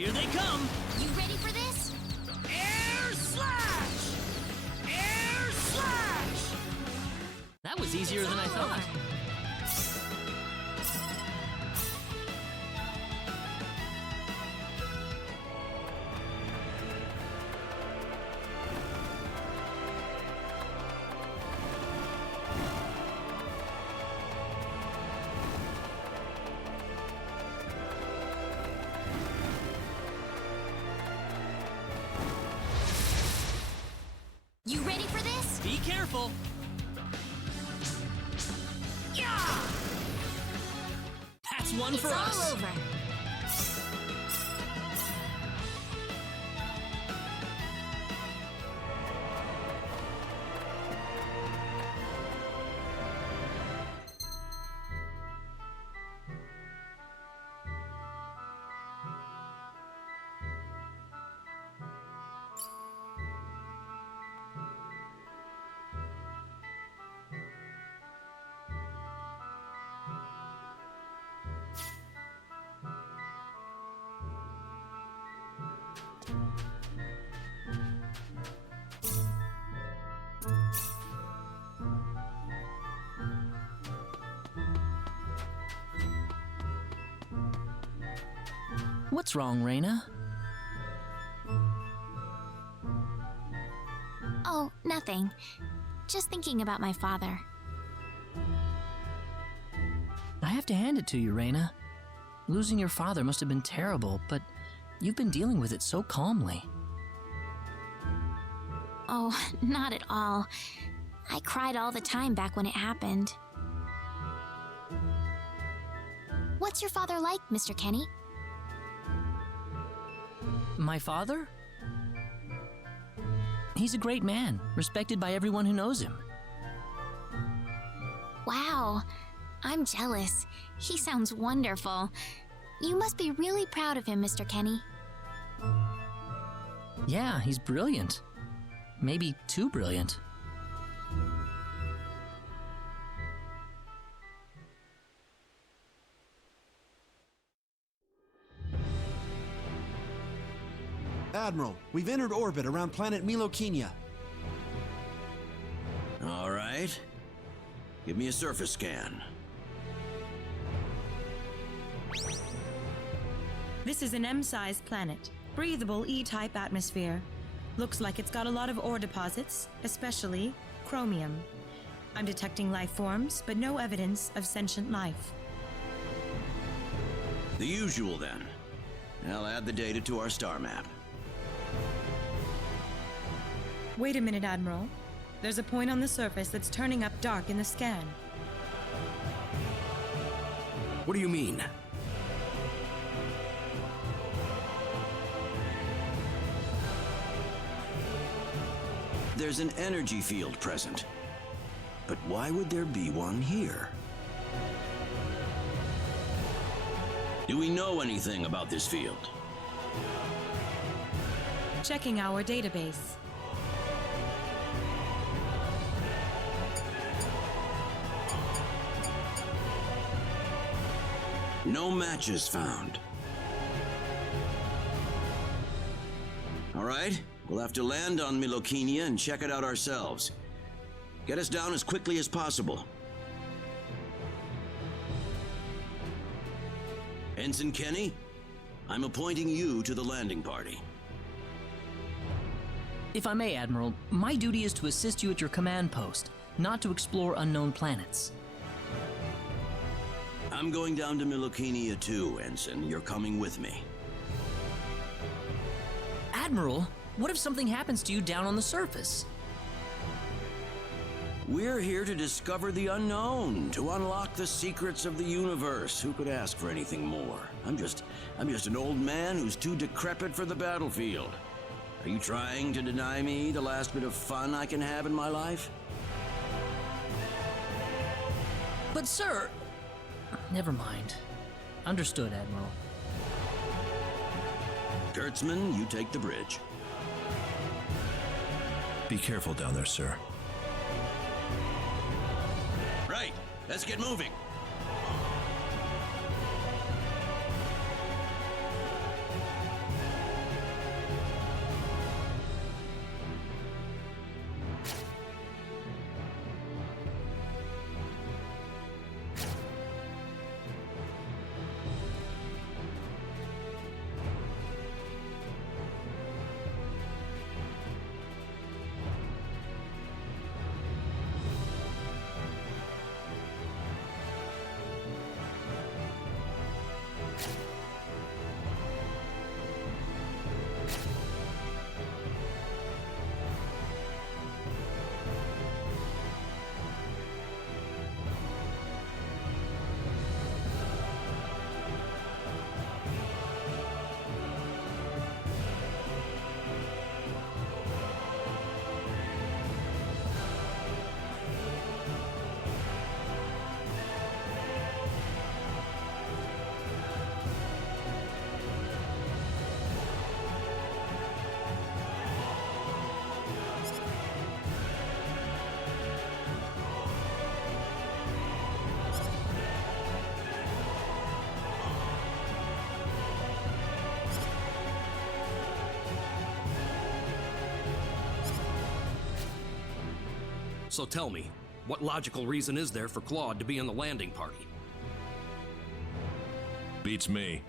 Here they come! You ready for this? Air slash! Air slash! That was easier than I thought. You ready for this? Be careful! Yeah! That's one It's for us! all over. What's wrong, Reina? Oh, nothing. Just thinking about my father. I have to hand it to you, Reina. Losing your father must have been terrible, but you've been dealing with it so calmly. Oh, not at all. I cried all the time back when it happened. What's your father like, Mr. Kenny? My father? He's a great man, respected by everyone who knows him. Wow, I'm jealous. He sounds wonderful. You must be really proud of him, Mr. Kenny. Yeah, he's brilliant. Maybe too brilliant. Admiral, we've entered orbit around planet Milokenia. All right. Give me a surface scan. This is an M-sized planet. Breathable E-type atmosphere. Looks like it's got a lot of ore deposits, especially chromium. I'm detecting life forms, but no evidence of sentient life. The usual, then. I'll add the data to our star map. Wait a minute, Admiral. There's a point on the surface that's turning up dark in the scan. What do you mean? There's an energy field present. But why would there be one here? Do we know anything about this field? Checking our database. No matches found. All right, we'll have to land on Milokenia and check it out ourselves. Get us down as quickly as possible. Ensign Kenny, I'm appointing you to the landing party. If I may, Admiral, my duty is to assist you at your command post, not to explore unknown planets. I'm going down to Milokenia too, Ensign. You're coming with me. Admiral, what if something happens to you down on the surface? We're here to discover the unknown, to unlock the secrets of the universe. Who could ask for anything more? I'm just an old man who's too decrepit for the battlefield. Are you trying to deny me the last bit of fun I can have in my life? But sir... Never mind. Understood, Admiral. Kurtzman, you take the bridge. Be careful down there, sir. Right, let's get moving. So tell me, what logical reason is there for Claude to be in the landing party? Beats me.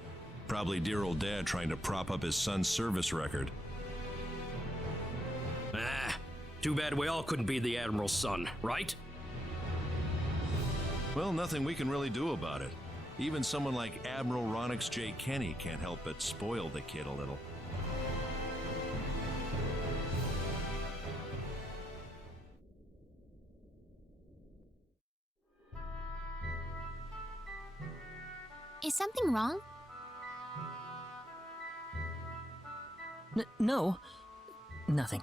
Probably dear old dad trying to prop up his son's service record. Ah, too bad we all couldn't be the Admiral's son, right? Well, nothing we can really do about it. Even someone like Admiral Ronix J. Kenny can't help but spoil the kid a little. Is something wrong? No, nothing.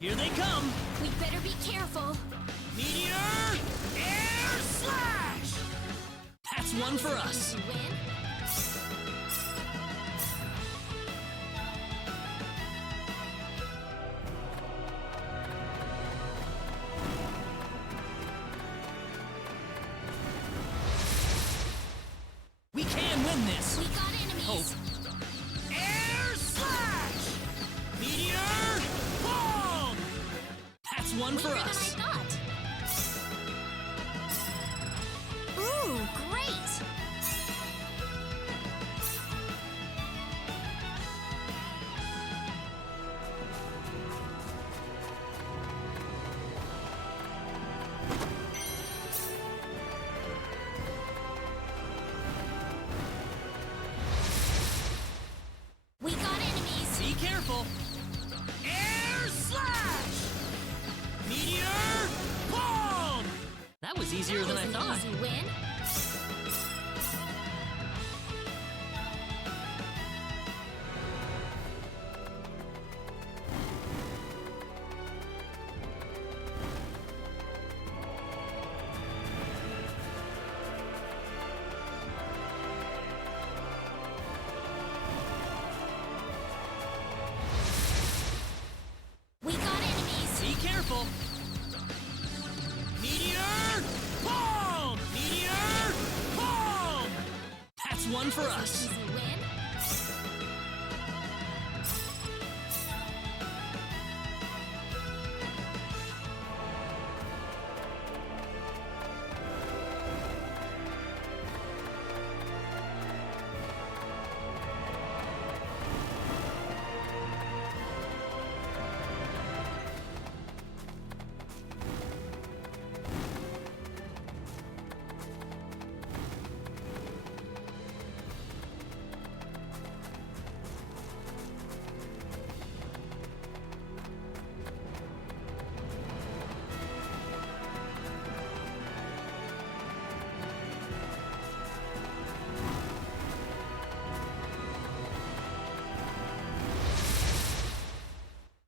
Here they come! We better be careful. Meteor! Air Slash! That's one for us. Easy win. We can win this. We got enemies. Air Slash! Meteor! Bomb! That's one for Weaker than us. I thought. Ooh, great! We got enemies. Be careful! Air Slash! Meteor! Bomb! That was easier than I That was an thought. easy win. We got enemies. Be careful! Meteor! Bomb! Meteor! Bomb! That's one for us. Easy win.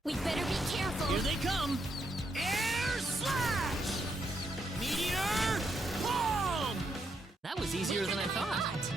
We better be careful. Here they come! Air Slash! Meteor! Bomb! That was easier than I thought.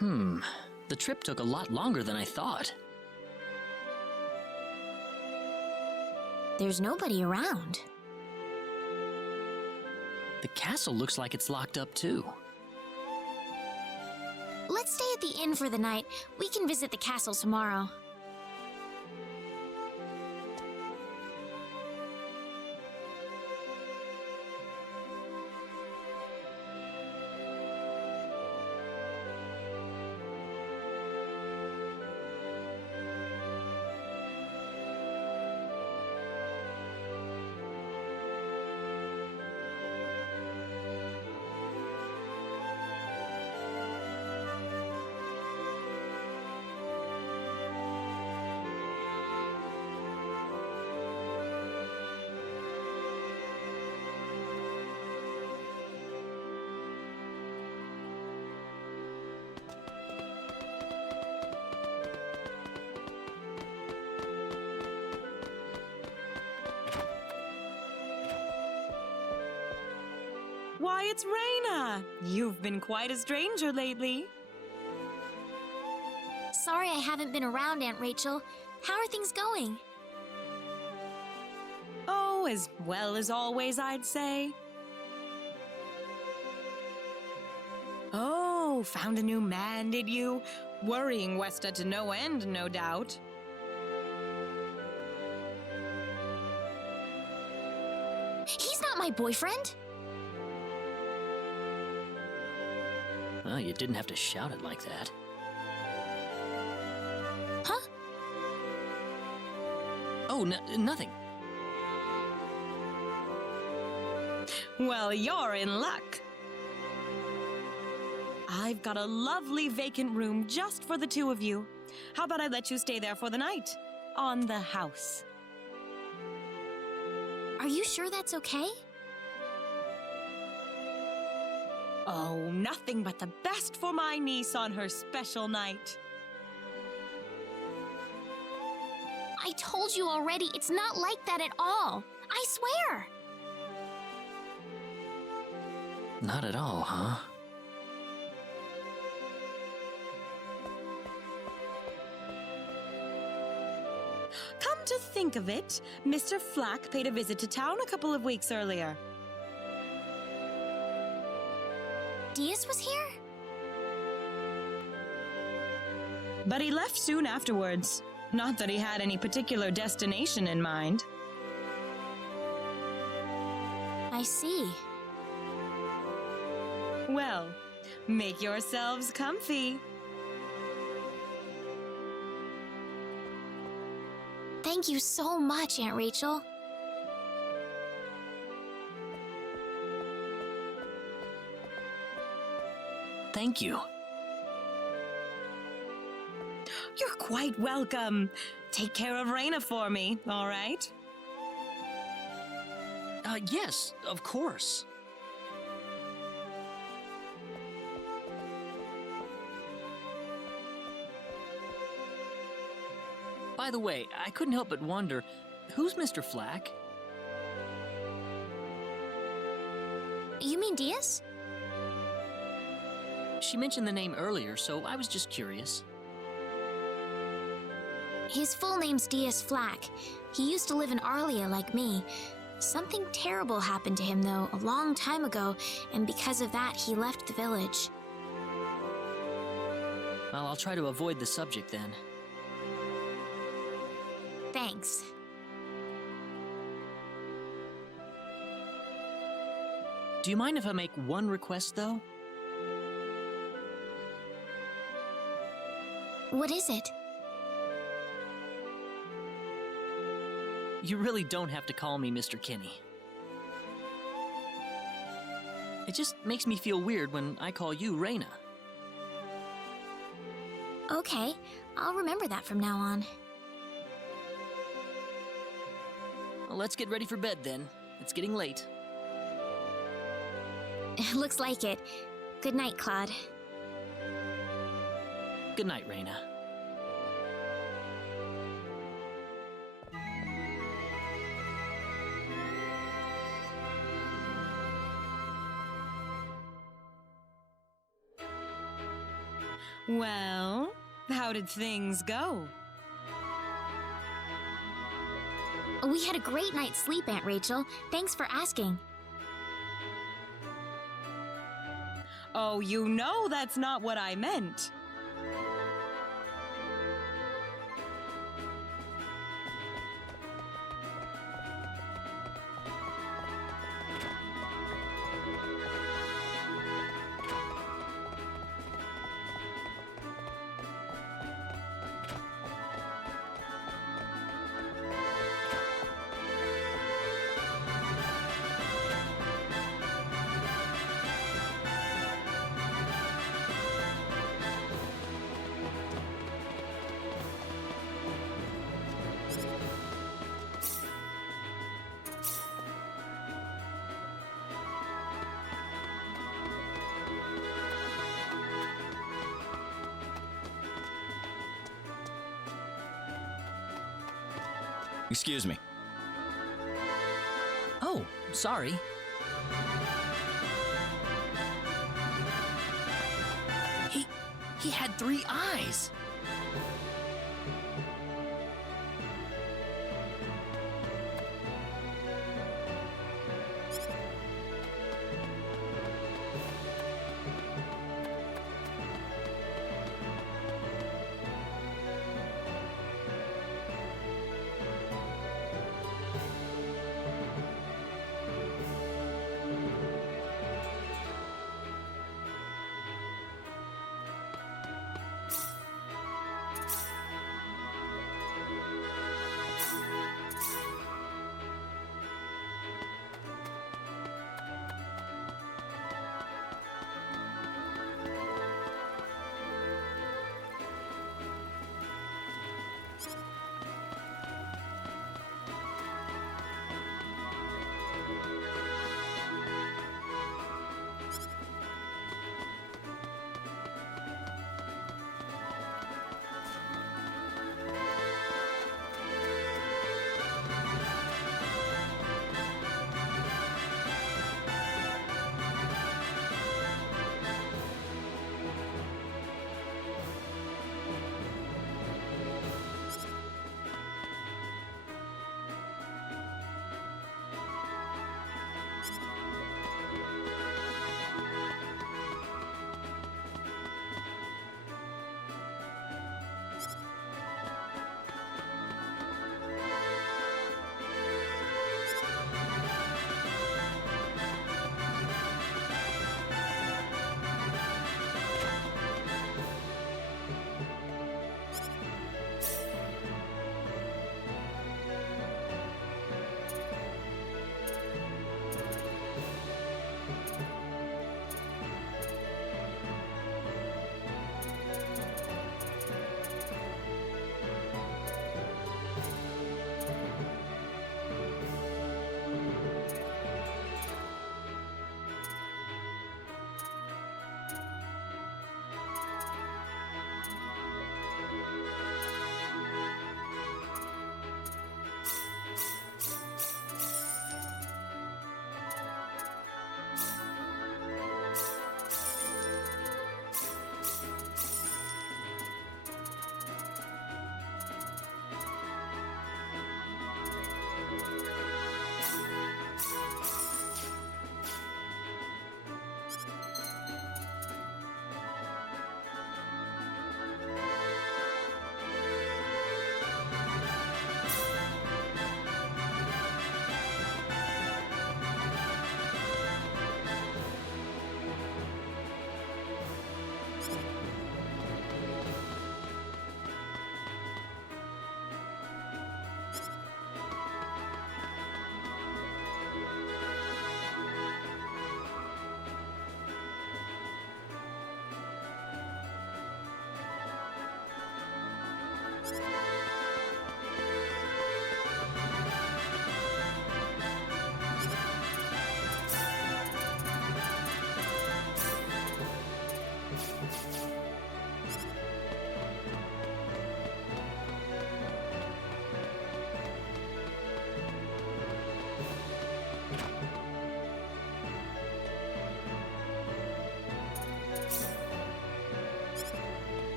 The trip took a lot longer than I thought. There's nobody around. The castle looks like it's locked up too. Let's stay at the inn for the night. We can visit the castle tomorrow. Why, it's Raina! You've been quite a stranger lately. Sorry I haven't been around, Aunt Rachel. How are things going? Oh, as well as always, I'd say. Oh, found a new man, did you? Worrying Westa to no end, no doubt. He's not my boyfriend. Well, you didn't have to shout it like that. Huh? Oh, nothing. Well, you're in luck. I've got a lovely vacant room just for the two of you. How about I let you stay there for the night? On the house. Are you sure that's okay? Oh, nothing but the best for my niece on her special night. I told you already, it's not like that at all. I swear. Not at all, huh? Come to think of it, Mr. Flack paid a visit to town a couple of weeks earlier. Diaz was here? But he left soon afterwards. Not that he had any particular destination in mind. I see. Well, make yourselves comfy. Thank you so much, Aunt Rachel. Thank you. You're quite welcome. Take care of Raina for me, all right? Yes, of course. By the way, I couldn't help but wonder, who's Mr. Flack? You mean Diaz? She mentioned the name earlier, so I was just curious. His full name's Diaz Flack. He used to live in Arlia like me. Something terrible happened to him, though, a long time ago, and because of that, he left the village. Well, I'll try to avoid the subject then. Thanks. Do you mind if I make one request, though? What is it? You really don't have to call me Mr. Kinney. It just makes me feel weird when I call you Raina. Okay, I'll remember that from now on. Well, let's get ready for bed then. It's getting late. Looks like it. Good night, Claude. Good night, Raina. Well, how did things go? We had a great night's sleep, Aunt Rachel. Thanks for asking. Oh, you know that's not what I meant. Excuse me. Oh, sorry. He had 3 eyes.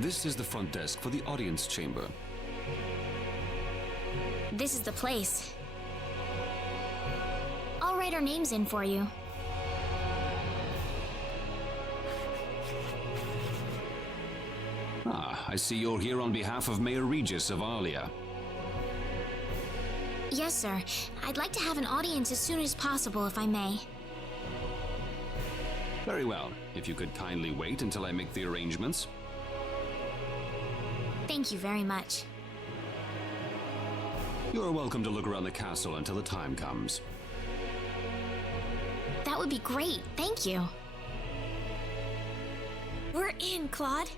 This is the front desk for the audience chamber. This is the place. I'll write our names in for you. Ah, I see you're here on behalf of Mayor Regis of Arlia. Yes, sir. I'd like to have an audience as soon as possible, if I may. Very well. If you could kindly wait until I make the arrangements. Thank you very much. You're welcome to look around the castle until the time comes. That would be great. Thank you. We're in, Claude.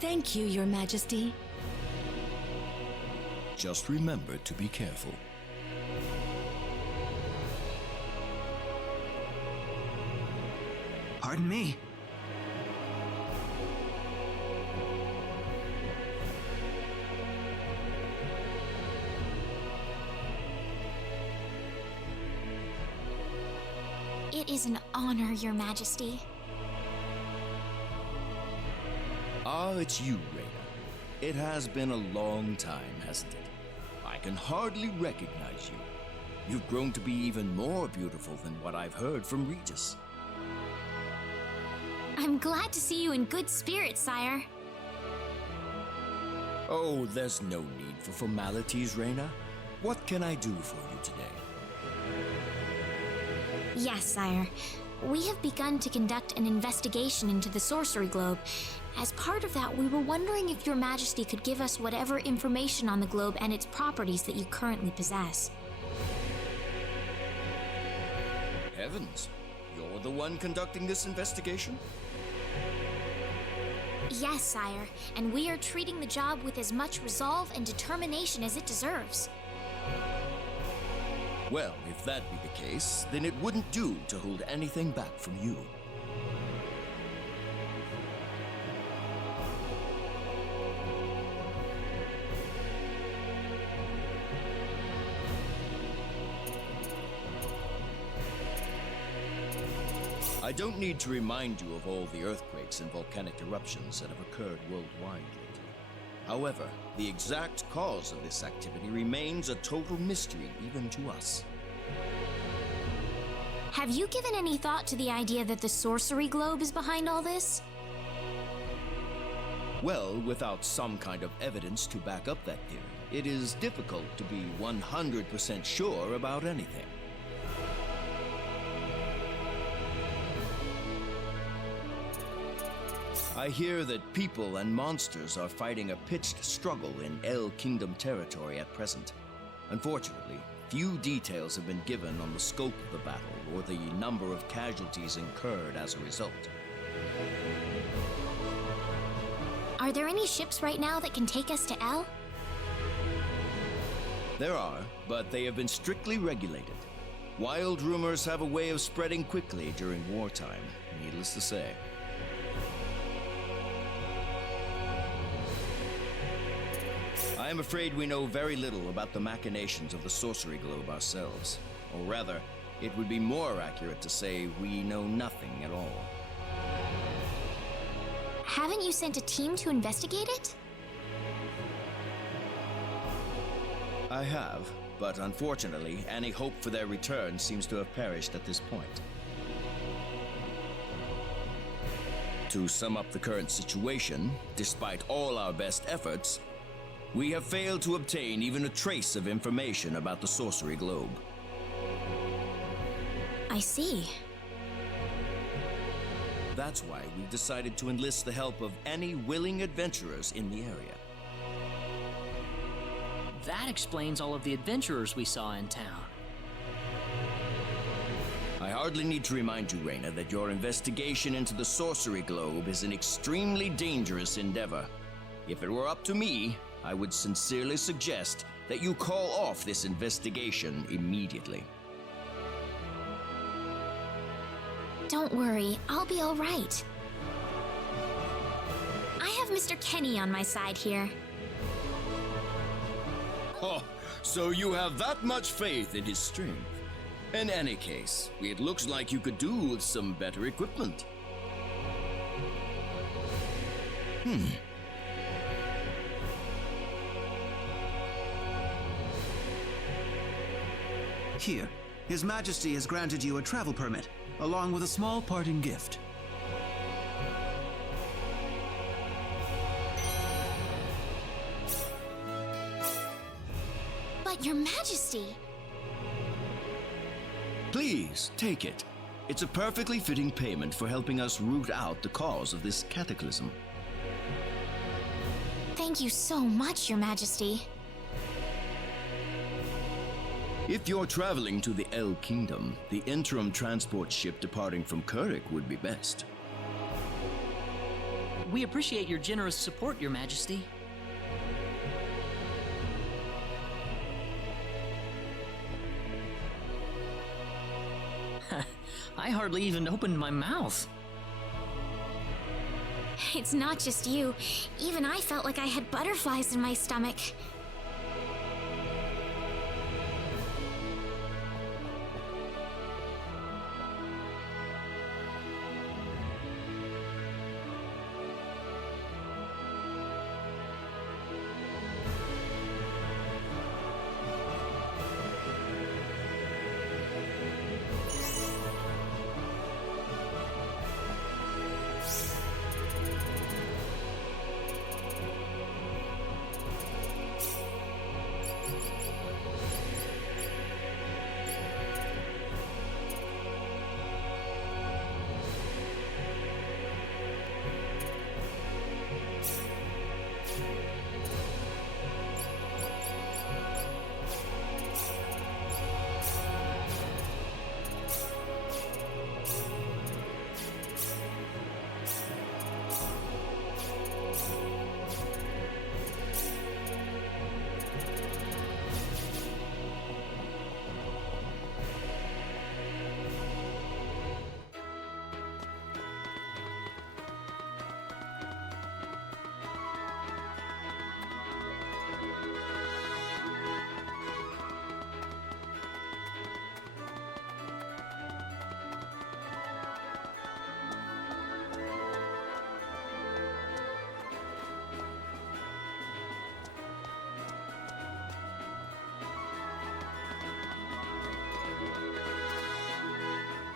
Thank you, Your Majesty. Just remember to be careful. Pardon me. It is an honor, Your Majesty. Ah, it's you, Reyna. It has been a long time, hasn't it? I can hardly recognize you. You've grown to be even more beautiful than what I've heard from Regis. I'm glad to see you in good spirits, sire. Oh, there's no need for formalities, Reyna. What can I do for you today? Yes, sire. We have begun to conduct an investigation into the Sorcery Globe. As part of that, we were wondering if Your Majesty could give us whatever information on the globe and its properties that you currently possess. Heavens, you're the one conducting this investigation? Yes, sire, and we are treating the job with as much resolve and determination as it deserves. Well, if that be the case, then it wouldn't do to hold anything back from you. I don't need to remind you of all the earthquakes and volcanic eruptions that have occurred worldwide lately. However, the exact cause of this activity remains a total mystery even to us. Have you given any thought to the idea that the sorcery globe is behind all this? Well, without some kind of evidence to back up that theory, it is difficult to be 100% sure about anything. I hear that people and monsters are fighting a pitched struggle in El Kingdom territory at present. Unfortunately, few details have been given on the scope of the battle or the number of casualties incurred as a result. Are there any ships right now that can take us to El? There are, but they have been strictly regulated. Wild rumors have a way of spreading quickly during wartime, needless to say. I am afraid we know very little about the machinations of the sorcery globe ourselves. Or rather, it would be more accurate to say we know nothing at all. Haven't you sent a team to investigate it? I have, but unfortunately, any hope for their return seems to have perished at this point. To sum up the current situation, despite all our best efforts, we have failed to obtain even a trace of information about the sorcery globe. I see. That's why we've decided to enlist the help of any willing adventurers in the area. That explains all of the adventurers we saw in town. I hardly need to remind you, Reyna, that your investigation into the sorcery globe is an extremely dangerous endeavor. If it were up to me, I would sincerely suggest that you call off this investigation immediately. Don't worry, I'll be all right. I have Mr. Kenny on my side here. Oh, so you have that much faith in his strength. In any case, it looks like you could do with some better equipment. Here, His Majesty has granted you a travel permit, along with a small parting gift. But Your Majesty! Please, take it. It's a perfectly fitting payment for helping us root out the cause of this cataclysm. Thank you so much, Your Majesty. If you're traveling to the El Kingdom, the interim transport ship departing from Kurik would be best. We appreciate your generous support, Your Majesty. I hardly even opened my mouth. It's not just you. Even I felt like I had butterflies in my stomach.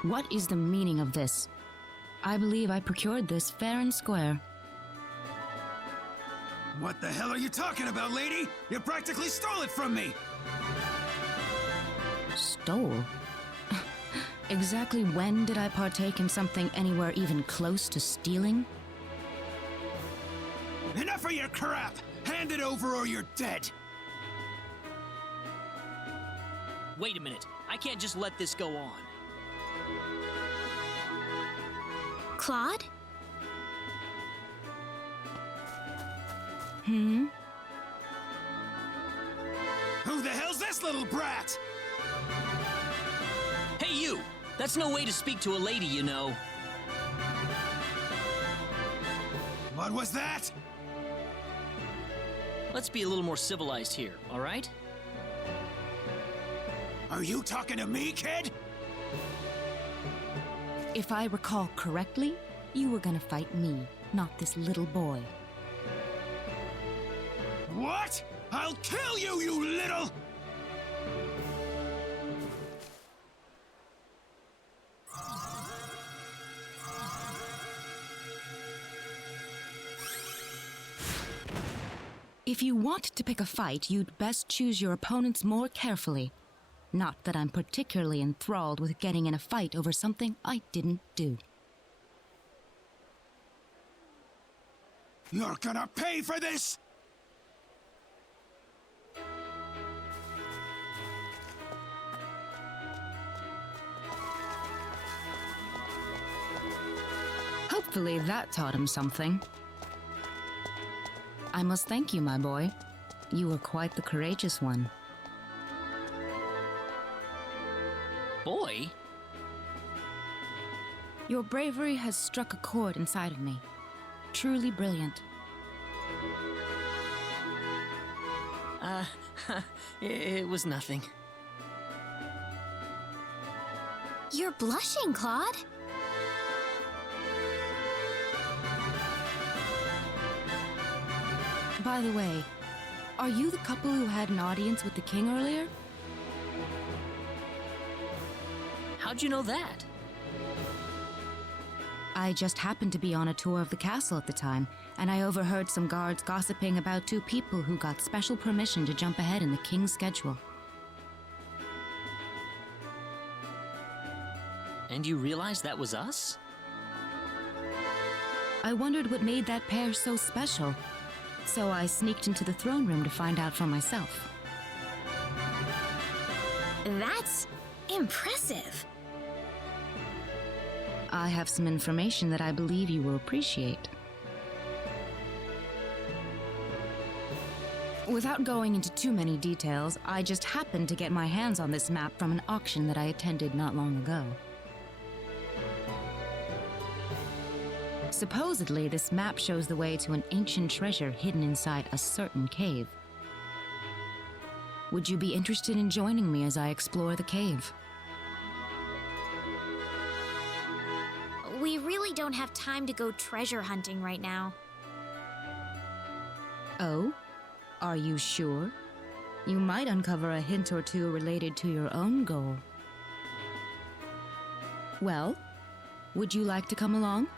What is the meaning of this? I believe I procured this fair and square. What the hell are you talking about, lady? You practically stole it from me! Stole? Exactly when did I partake in something anywhere even close to stealing? Enough of your crap! Hand it over or you're dead! Wait a minute. I can't just let this go on. Claude? Hmm? Who the hell's this little brat? Hey, you! That's no way to speak to a lady, you know. What was that? Let's be a little more civilized here, all right? Are you talking to me, kid? If I recall correctly, you were gonna fight me, not this little boy. What? I'll kill you, you little... If you want to pick a fight, you'd best choose your opponents more carefully. Not that I'm particularly enthralled with getting in a fight over something I didn't do. You're gonna pay for this! Hopefully that taught him something. I must thank you, my boy. You were quite the courageous one. Boy? Your bravery has struck a chord inside of me. Truly brilliant. It was nothing. You're blushing, Claude. By the way, are you the couple who had an audience with the king earlier? How'd you know that? I just happened to be on a tour of the castle at the time, and I overheard some guards gossiping about two people who got special permission to jump ahead in the king's schedule. And you realized that was us? I wondered what made that pair so special, so I sneaked into the throne room to find out for myself. That's impressive. I have some information that I believe you will appreciate. Without going into too many details, I just happened to get my hands on this map from an auction that I attended not long ago. Supposedly, this map shows the way to an ancient treasure hidden inside a certain cave. Would you be interested in joining me as I explore the cave? We really don't have time to go treasure hunting right now. Oh? Are you sure? You might uncover a hint or two related to your own goal. Well, would you like to come along?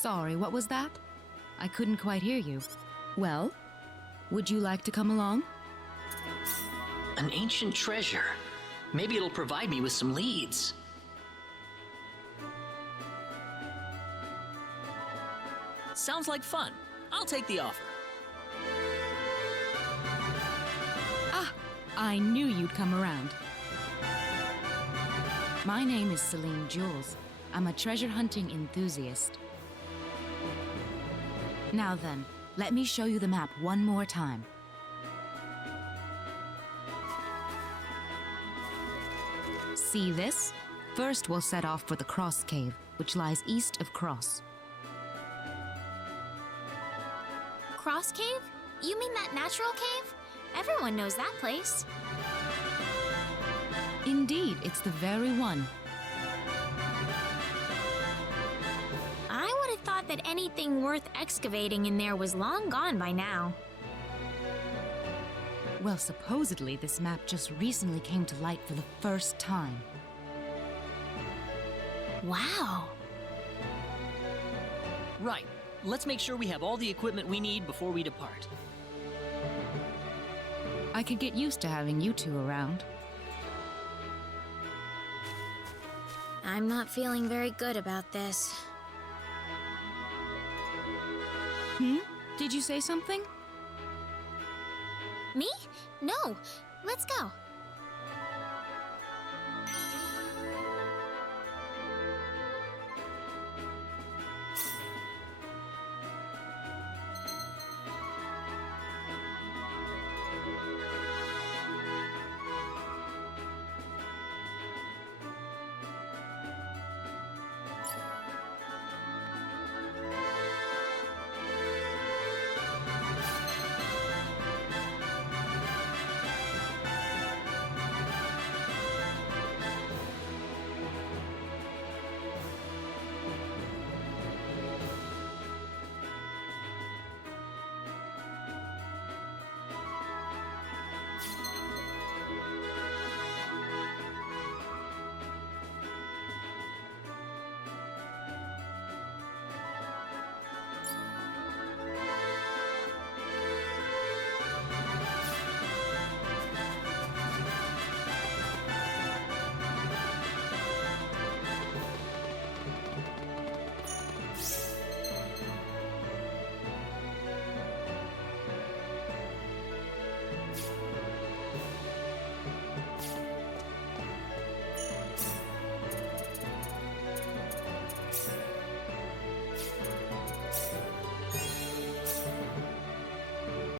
Sorry, what was that? I couldn't quite hear you. Well, would you like to come along? An ancient treasure. Maybe it'll provide me with some leads. Sounds like fun. I'll take the offer. Ah, I knew you'd come around. My name is Celine Jules. I'm a treasure hunting enthusiast. Now then, let me show you the map one more time. See this? First, we'll set off for the Cross Cave, which lies east of Cross. Cross Cave? You mean that natural cave? Everyone knows that place. Indeed, it's the very one. I would have thought that anything worth excavating in there was long gone by now. Well, supposedly this map just recently came to light for the first time. Wow. Right. Let's make sure we have all the equipment we need before we depart. I could get used to having you two around. I'm not feeling very good about this. Did you say something? Me? No. Let's go.